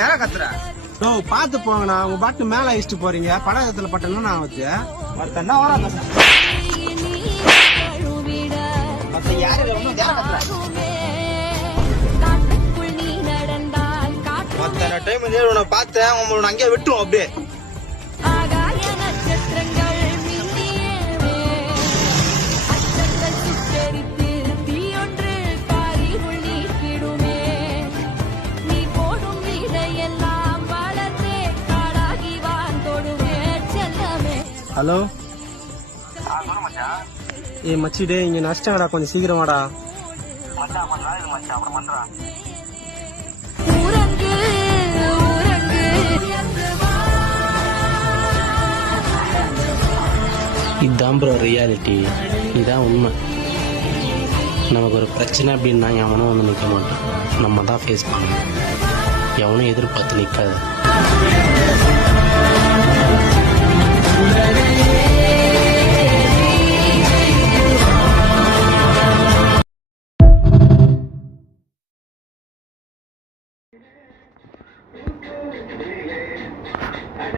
யாரா கத்துற? பாத்து போங்கண்ணா, உங்க பாட்டு மேல அழிச்சிட்டு போறீங்க. படத்துல பட்டனா நான் வச்சு ஒருத்தன்னா வரா மத்த யாரு யாரா கத்துற? மத்த டைம் உன்னை பார்த்தேன், உங்களை அங்கேயே விட்டுவோம் அப்படியே. ஹலோ ஏ மச்சிடே, இங்க நஷ்டங்கடா, கொஞ்சம் சீக்கிரம் வாடா. இதுதான் ப்ரோ ரியாலிட்டி, இதுதான் உண்மை. நமக்கு ஒரு பிரச்சனை அப்படின்னா எவனும் வந்து நிற்க மாட்டான், நம்ம தான் ஃபேஸ் பண்ணணும். எவனும் எதிர்பார்த்து நிற்காது.